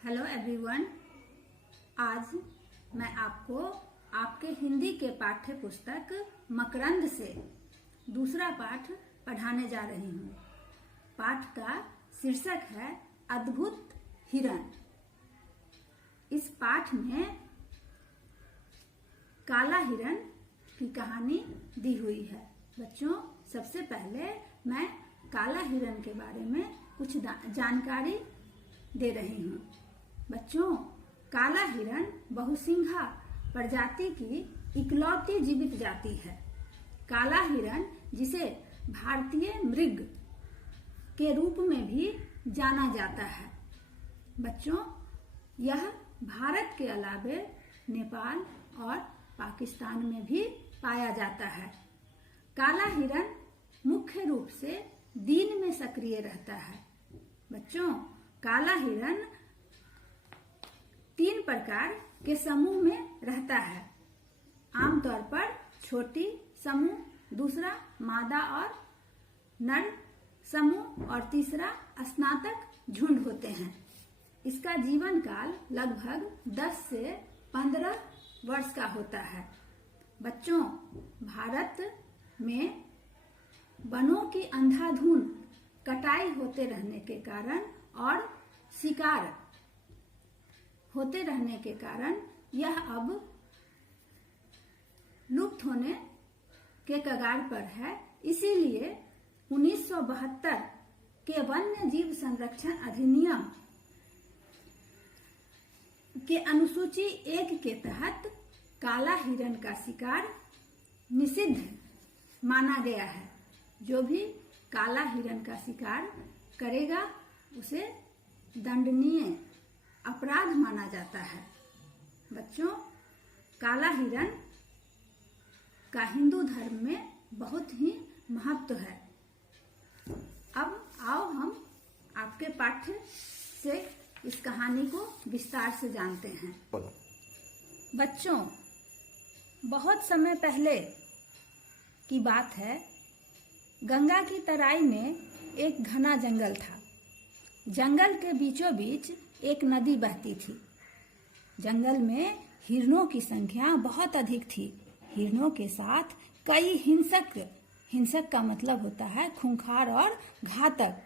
Hello everyone. आज मैं आपको आपके हिंदी के पाठ्य पुस्तक मकरंद से दूसरा पाठ पढ़ाने जा रही हूँ। पाठ का शीर्षक है अद्भुत हिरण। इस पाठ में काला हिरण की कहानी दी हुई है। बच्चों, सबसे पहले मैं काला हिरण के बारे में कुछ जानकारी दे रही हूँ। बच्चों, काला हिरण बहुसिंघा प्रजाति की इकलौती जीवित जाति है। काला हिरण, जिसे भारतीय मृग के रूप में भी जाना जाता है। बच्चों, यह भारत के अलावे नेपाल और पाकिस्तान में भी पाया जाता है। काला हिरण मुख्य रूप से दिन में सक्रिय रहता है। बच्चों, काला हिरण 3 प्रकार के समूह में रहता है। आमतौर पर छोटी समूह, दूसरा मादा और नर समूह और तीसरा स्नातक झुंड होते हैं। इसका जीवन काल लगभग 10 से 15 वर्ष का होता है। बच्चों, भारत में वनों की अंधाधुंध कटाई होते रहने के कारण और शिकार होते रहने के कारण यह अब लुप्त होने के कगार पर है। इसीलिए 1972 के वन्य जीव संरक्षण अधिनियम के अनुसूची 1 के तहत काला हिरण का शिकार निषिद्ध माना गया है। जो भी काला हिरण का शिकार करेगा उसे दंडनीय अपराध माना जाता है। बच्चों, काला हिरण का हिंदू धर्म में बहुत ही महत्व है। अब आओ हम आपके पाठ्य से इस कहानी को विस्तार से जानते हैं। बच्चों, बहुत समय पहले की बात है। गंगा की तराई में एक घना जंगल था। जंगल के बीचों बीच एक नदी बहती थी। जंगल में हिरणों की संख्या बहुत अधिक थी। हिरणों के साथ कई हिंसक का मतलब होता है खूंखार और घातक।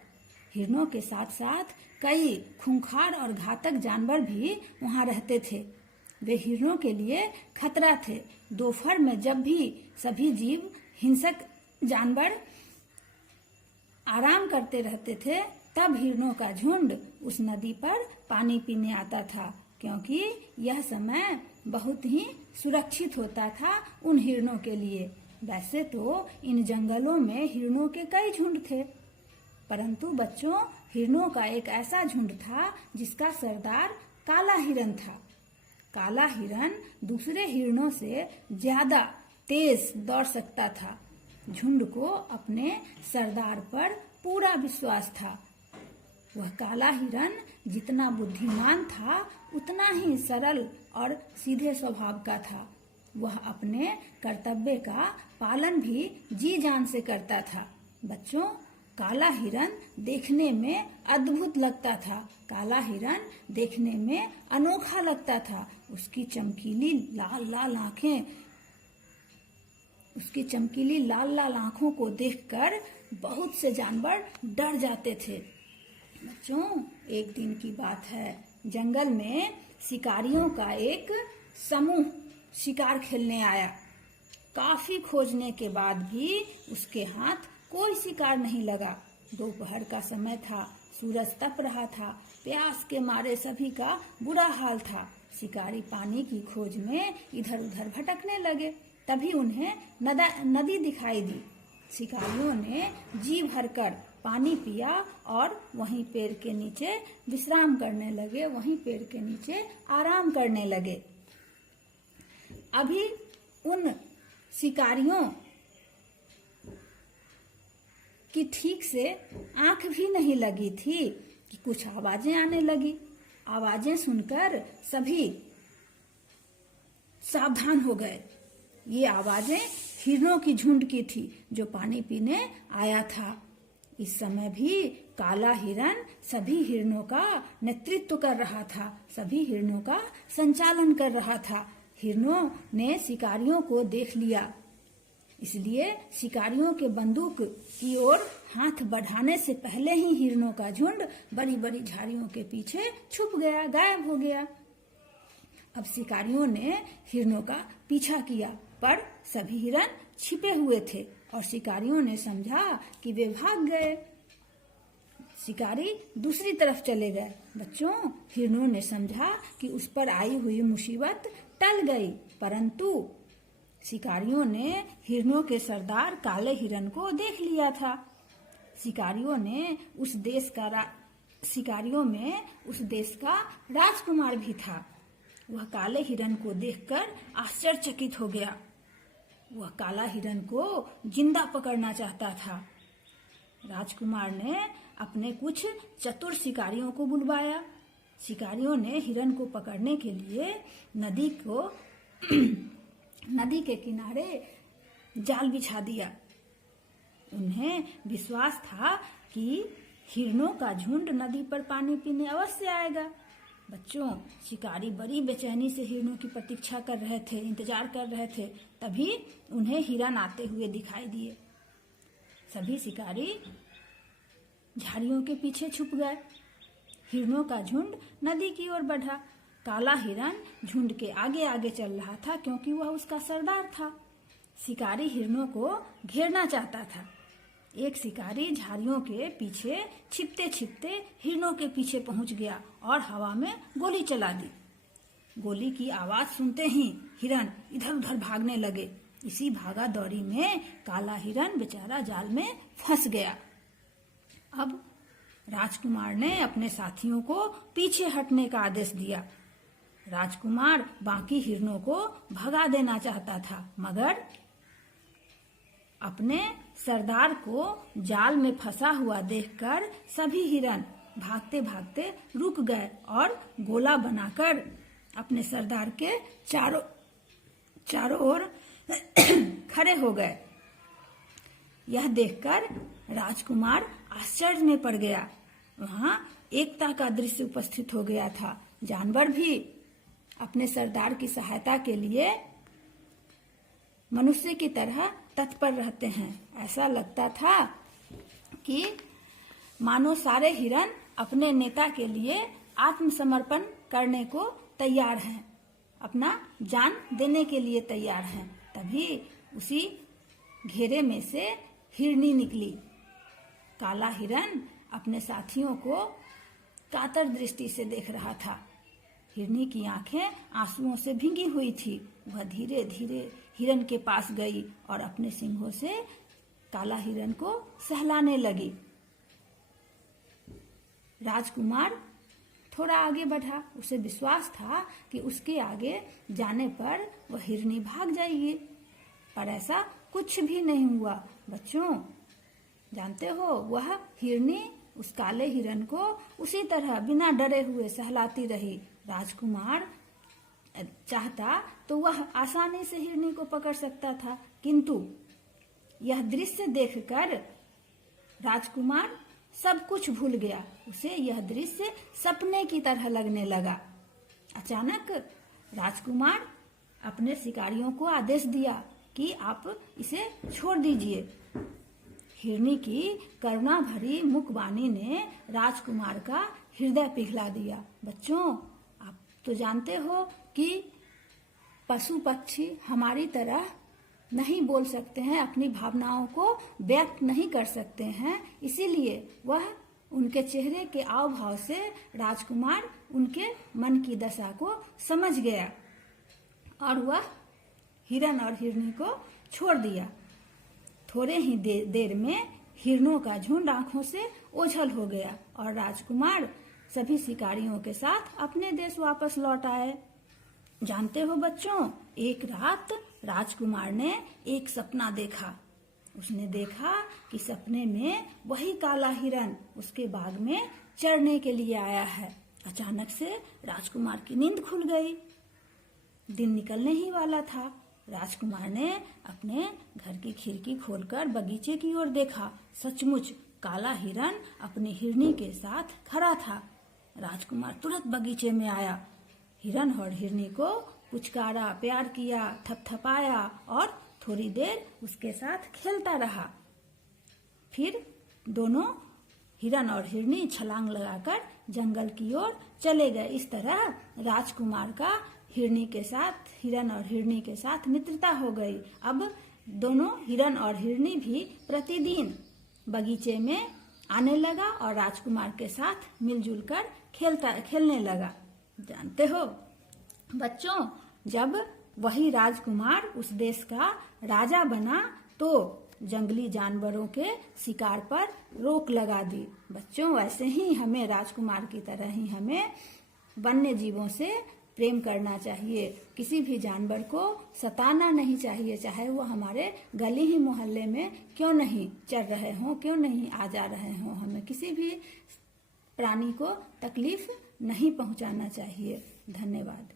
हिरणों के साथ साथ कई खूंखार और घातक जानवर भी वहां रहते थे। वे हिरणों के लिए खतरा थे। दोपहर में जब भी सभी जीव हिंसक जानवर आराम करते रहते थे, तब हिरणों का झुंड उस नदी पर पानी पीने आता था, क्योंकि यह समय बहुत ही सुरक्षित होता था उन हिरणों के लिए। वैसे तो इन जंगलों में हिरणों के कई झुंड थे, परंतु बच्चों, हिरणों का एक ऐसा झुंड था जिसका सरदार काला हिरण था। काला हिरण दूसरे हिरणों से ज्यादा तेज दौड़ सकता था। झुंड को अपने सरदार पर पूरा विश्वास था। वह काला हिरण जितना बुद्धिमान था, उतना ही सरल और सीधे स्वभाव का था। वह अपने कर्तव्य का पालन भी जी जान से करता था। बच्चों, काला हिरण देखने में अद्भुत लगता था। काला हिरण देखने में अनोखा लगता था। उसकी चमकीली लाल लाल आंखों को देखकर बहुत से जानवर डर जाते थे। बच्चों, एक दिन की बात है। जंगल में शिकारियों का एक समूह शिकार खेलने आया। काफी खोजने के बाद भी उसके हाथ कोई शिकार नहीं लगा। दोपहर का समय था, सूरज तप रहा था। प्यास के मारे सभी का बुरा हाल था। शिकारी पानी की खोज में इधर उधर भटकने लगे। तभी उन्हें नदी दिखाई दी। शिकारियों ने जी भरकर पानी पिया और वहीं पेड़ के नीचे विश्राम करने लगे, वहीं पेड़ के नीचे आराम करने लगे। अभी उन शिकारियों की ठीक से आंख भी नहीं लगी थी कि कुछ आवाजें आने लगी। आवाजें सुनकर सभी सावधान हो गए। ये आवाजें हिरणों की झुंड की थी जो पानी पीने आया था। इस समय भी काला हिरन सभी हिरणों का नेतृत्व कर रहा था, सभी हिरणों का संचालन कर रहा था। हिरणों ने शिकारियों को देख लिया, इसलिए शिकारियों के बंदूक की ओर हाथ बढ़ाने से पहले ही हिरणों का झुंड बड़ी बड़ी झाड़ियों के पीछे छुप गया, गायब हो गया। अब शिकारियों ने हिरणों का पीछा किया, पर सभी हिरन छिपे हुए थे और शिकारियों ने समझा कि वे भाग गए। शिकारी दूसरी तरफ चले गए। बच्चों, हिरणों ने समझा कि उस पर आई हुई मुसीबत टल गई, परंतु शिकारियों ने हिरणों के सरदार काले हिरन को देख लिया था। शिकारियों में उस देश का राजकुमार भी था। वह काले हिरन को देखकर आश्चर्यचकित हो गया। वह काला हिरन को जिंदा पकड़ना चाहता था। राजकुमार ने अपने कुछ चतुर शिकारियों को बुलवाया। शिकारियों ने हिरन को पकड़ने के लिए नदी के किनारे जाल बिछा दिया। उन्हें विश्वास था कि हिरणों का झुंड नदी पर पानी पीने अवश्य आएगा। बच्चों, शिकारी बड़ी बेचैनी से हिरणों की प्रतीक्षा कर रहे थे, इंतजार कर रहे थे। तभी उन्हें हिरन आते हुए दिखाई दिए। सभी शिकारी झाड़ियों के पीछे छुप गए। हिरणों का झुंड नदी की ओर बढ़ा। काला हिरन झुंड के आगे आगे चल रहा था, क्योंकि वह उसका सरदार था। शिकारी हिरणों को घेरना चाहता था। एक शिकारी झाड़ियों के पीछे छिपते छिपते हिरणों के पीछे पहुंच गया और हवा में गोली चला दी। गोली की आवाज सुनते ही हिरन इधर उधर भागने लगे। इसी भागा दौड़ी में काला हिरन बेचारा जाल में फंस गया। अब राजकुमार ने अपने साथियों को पीछे हटने का आदेश दिया। राजकुमार बाकी हिरणों को भगा देना चाहता था, मगर अपने सरदार को जाल में फंसा हुआ देखकर सभी हिरन भागते भागते रुक गए और गोला बनाकर अपने सरदार के चारों ओर खड़े हो गए। यह देखकर राजकुमार आश्चर्य में पड़ गया। वहां एकता का दृश्य उपस्थित हो गया था। जानवर भी अपने सरदार की सहायता के लिए मनुष्य की तरह तत्पर रहते हैं। ऐसा लगता था कि मानो सारे हिरन अपने नेता के लिए आत्मसमर्पण करने को तैयार हैं, अपना जान देने के लिए तैयार हैं। तभी उसी घेरे में से हिरनी निकली। काला हिरन अपने साथियों को कातर दृष्टि से देख रहा था। हिरनी की आंखें आंसुओं से भीगी हुई थी। वह धीरे धीरे हिरन के पास गई और अपने सींगों से काला हिरन को सहलाने लगी। राजकुमार थोड़ा आगे बढ़ा। उसे विश्वास था कि उसके आगे जाने पर वह हिरनी भाग जाएगी, पर ऐसा कुछ भी नहीं हुआ। बच्चों, जानते हो, वह हिरनी उस काले हिरन को उसी तरह बिना डरे हुए सहलाती रही। राजकुमार चाहता तो वह आसानी से हिरनी को पकड़ सकता था, किंतु यह दृश्य देखकर राजकुमार सब कुछ भूल गया। उसे यह दृश्य सपने की तरह लगने लगा। अचानक राजकुमार अपने शिकारियों को आदेश दिया कि आप इसे छोड़ दीजिए। हिरनी की करुणा भरी मुखवाणी ने राजकुमार का हृदय पिघला दिया। बच्चों, आप तो जानते हो कि पशु पक्षी हमारी तरह नहीं बोल सकते हैं, अपनी भावनाओं को व्यक्त नहीं कर सकते हैं। इसीलिए वह उनके चेहरे के आव भाव से राजकुमार उनके मन की दशा को समझ गया और वह हिरन और हिरनी को छोड़ दिया। थोड़े ही देर में हिरणों का झुंड आंखों से ओझल हो गया और राजकुमार सभी शिकारियों के साथ अपने देश वापस लौट आए। जानते हो बच्चों, एक रात राजकुमार ने एक सपना देखा। उसने देखा कि सपने में वही काला हिरन उसके बाग में चरने के लिए आया है। अचानक से राजकुमार की नींद खुल गई। दिन निकलने ही वाला था। राजकुमार ने अपने घर की खिड़की खोलकर बगीचे की ओर देखा। सचमुच काला हिरन अपनी हिरनी के साथ खड़ा था। राजकुमार तुरंत बगीचे में आया, हिरन और हिरनी को पुचकारा, प्यार किया, थपथपाया और थोड़ी देर उसके साथ खेलता रहा। फिर दोनों हिरन और हिरनी छलांग लगाकर जंगल की ओर चले गए। इस तरह राजकुमार का हिरन और हिरनी के साथ मित्रता हो गई। अब दोनों हिरन और हिरनी भी प्रतिदिन बगीचे में आने लगा और राजकुमार के साथ मिलजुल कर खेलने लगा। जानते हो बच्चों, जब वही राजकुमार उस देश का राजा बना तो जंगली जानवरों के शिकार पर रोक लगा दी। बच्चों, वैसे ही हमें राजकुमार की तरह ही हमें वन्य जीवों से प्रेम करना चाहिए। किसी भी जानवर को सताना नहीं चाहिए, चाहे वो हमारे गली ही मोहल्ले में क्यों नहीं चल रहे हों, क्यों नहीं आ जा रहे हों। हमें किसी भी प्राणी को तकलीफ नहीं पहुंचाना चाहिए। धन्यवाद।